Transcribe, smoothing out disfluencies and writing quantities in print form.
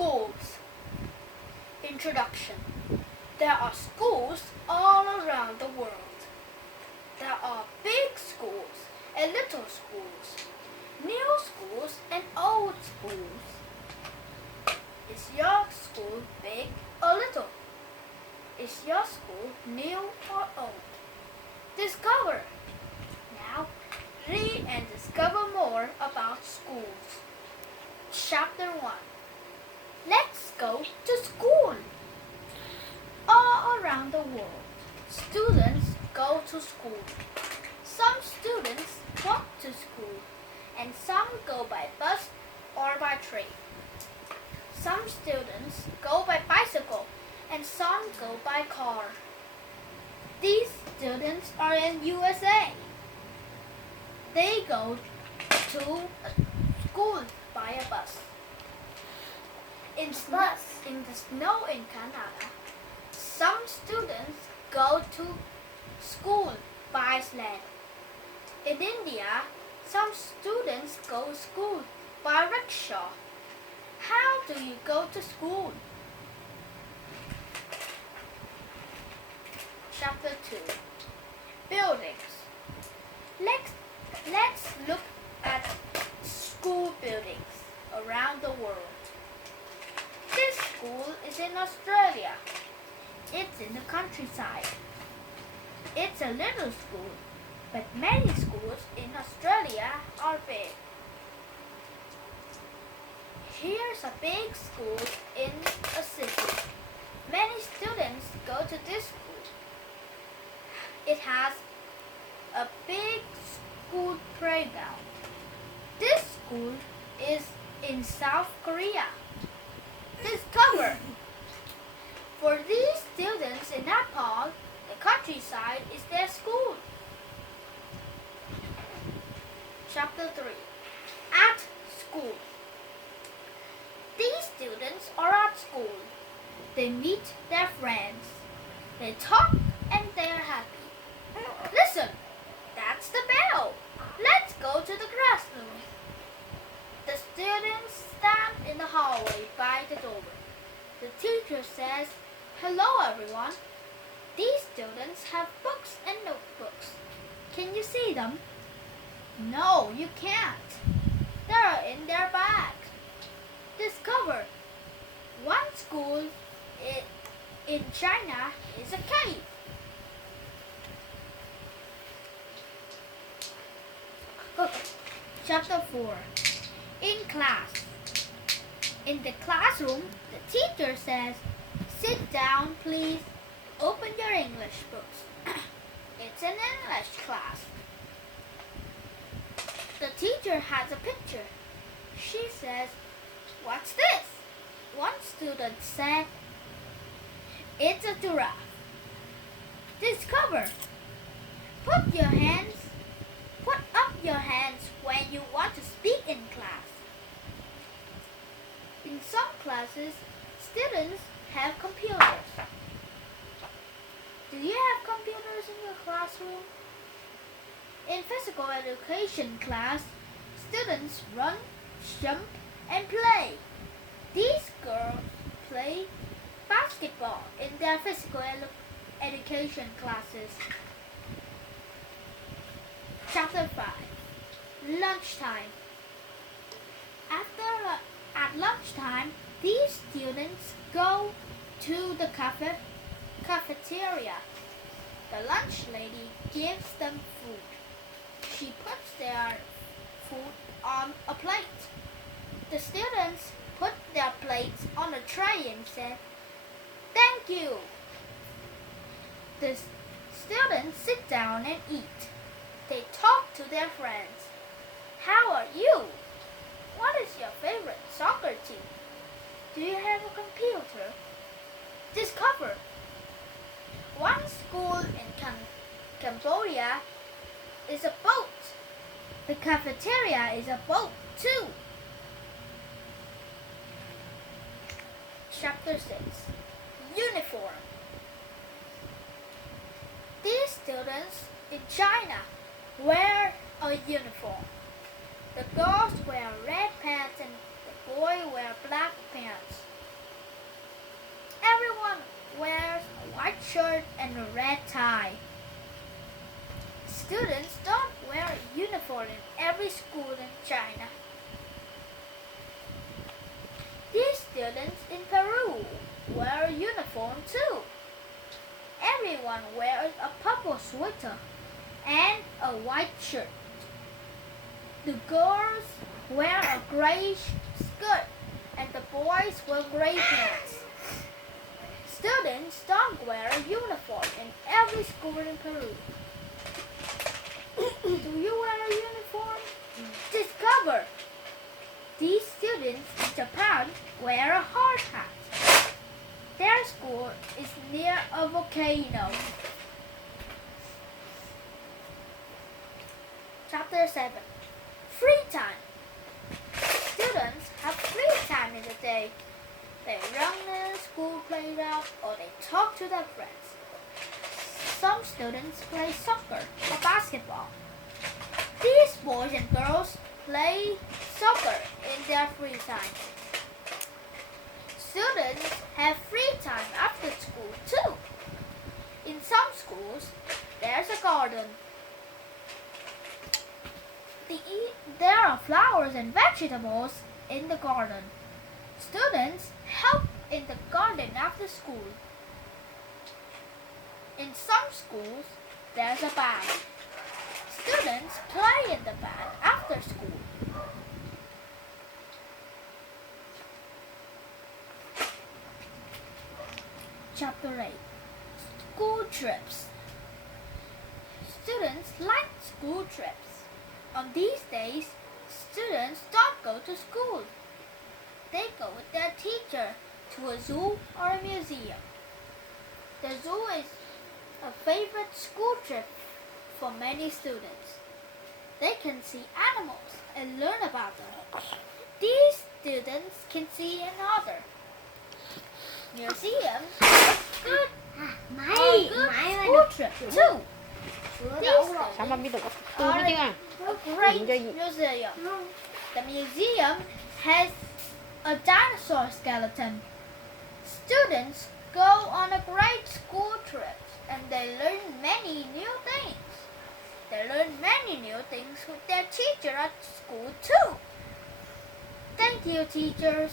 Schools. Introduction. There are schools all around the world. There are big schools and little schools, new schools and old schools. Is your school big or little? Is your school new or old? Discover. Now, read and discover more about schools. Chapter 1. Let's go to school. All around the world, students go to school. Some students walk to school, and some go by bus or by train. Some students go by bicycle, and some go by car. These students are in USA. They go to school by a bus. In the snow in Canada, some students go to school by sled. In India, some students go to school by rickshaw. How do you go to school? Chapter 2. Buildings. Let's look at school buildings around the world. This school is in Australia. It's in the countryside. It's a little school, but many schools in Australia are big. Here's a big school in a city. Many students go to this school. It has a big school playground. This school is in South Korea. Discover. For these students in Nepal, the countryside is their school. Chapter 3. At school. These students are at school. They meet their friends. They talk and they are happy. Listen, that's the bell. Let's go to the classroom. The students stand in the hallway by the door. The teacher says, "Hello everyone." These students have books and notebooks. Can you see them? No, you can't. They are in their bags. Discover. One school in China is a cave. Chapter 4. In class. In the classroom, the teacher says, "Sit down, please. Open your English books." It's an English class. The teacher has a picture. She says, "What's this?" One student said, "It's a giraffe." Discover. Put up your hands when you want to speak in class. In some classes, students have computers. Do you have computers in your classroom? In physical education class, students run, jump, and play. These girls play basketball in their physical education classes. Chapter 5. Lunchtime. At lunchtime, these students go to the cafeteria. The lunch lady gives them food. She puts their food on a plate. The students put their plates on a tray and say, "Thank you." The students sit down and eat. They talk to their friends. "How are you? What is your favorite soccer team? Do you have a computer?" Discover. One school in Cambodia is a boat. The cafeteria is a boat too. Chapter 6. Uniform. These students in China wear a uniform. The girls wear red pants and the boy wear black pants. white shirt and a red tie. Students don't wear a uniform in every school in China. These students in Peru wear a uniform too. Everyone wears a purple sweater and a white shirt. The girls wear a gray skirt and the boys wear gray pants. Students don't wear a uniform in every school in Peru. Do you wear a uniform? Discover! These students in Japan wear a hard hat. Their school is near a volcano. Chapter 7. Free time. Students have free time in the day. They run in the school playground or they talk to their friends. Some students play soccer or basketball. These boys and girls play soccer in their free time. Students have free time after school too. In some schools, there's a garden. There are flowers and vegetables in the garden. Students help in the garden after school. In some schools, there's a band. Students play in the band after school. Chapter 8. School trips. Students like school trips. On these days, students don't go to school. They go with their teacher to a zoo or a museum. The zoo is a favorite school trip for many students. They can see animals and learn about them. These students can see another. Museums are good school trip too. Sao mà biết được Are a great museum. The museum has a dinosaur skeleton. Students go on a great school trip and they learn many new things. They learn many new things with their teacher at school too. Thank you, teachers.